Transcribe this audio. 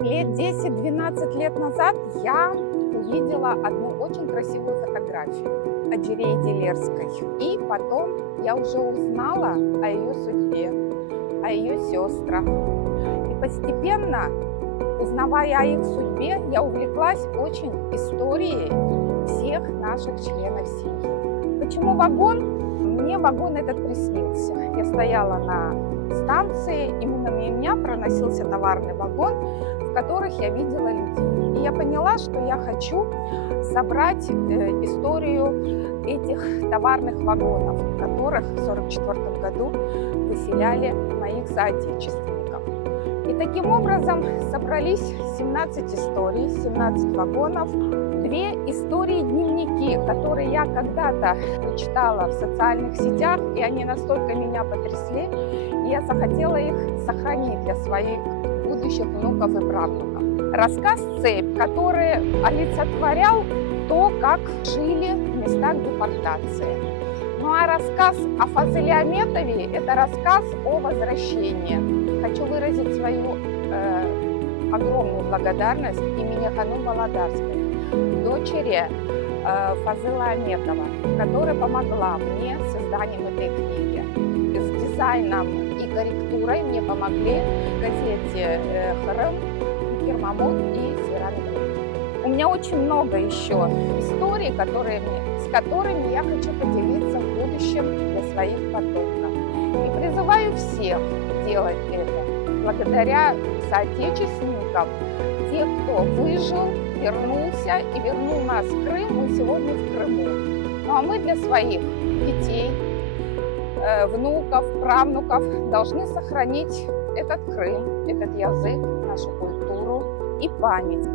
Лет 10-12 лет назад я увидела одну очень красивую фотографию Аджирии Делерской. И потом я уже узнала о ее судьбе, о ее сестрах. И постепенно, узнавая о их судьбе, я увлеклась очень историей всех наших членов семьи. Почему вагон? Мне вагон этот приснился. Я стояла на станции, и мимо меня проносился товарный вагон, в которых я видела людей. И я поняла, что я хочу собрать историю этих товарных вагонов, в которых в 1944 году выселяли моих соотечественников. И таким образом собрались 17 историй, 17 вагонов, 2 истории-дневники, которые я когда-то прочитала в социальных сетях, и они настолько меня потрясли, и я захотела их сохранить для своих будущих внуков и правнуков. Рассказ «Цепь», который олицетворял то, как жили в местах депортации. Ну а рассказ о Фазыле Аметове – это рассказ о возвращении. Хочу выразить свою огромную благодарность имени Ханум Володарской, дочери Фазыла Аметова, которая помогла мне с созданием этой книги. С дизайном и корректурой мне помогли в газете «Хрым», Бекир Мамут и Сейран Ибрагимов. У меня очень много еще историй, с которыми я хочу поделиться в будущем для своих потомков. И призываю всех делать это благодаря соотечественникам, тех, кто выжил, вернулся и вернул нас в Крым, мы сегодня в Крыму. Ну а мы для своих детей, внуков, правнуков должны сохранить этот Крым, этот язык, нашу культуру и память.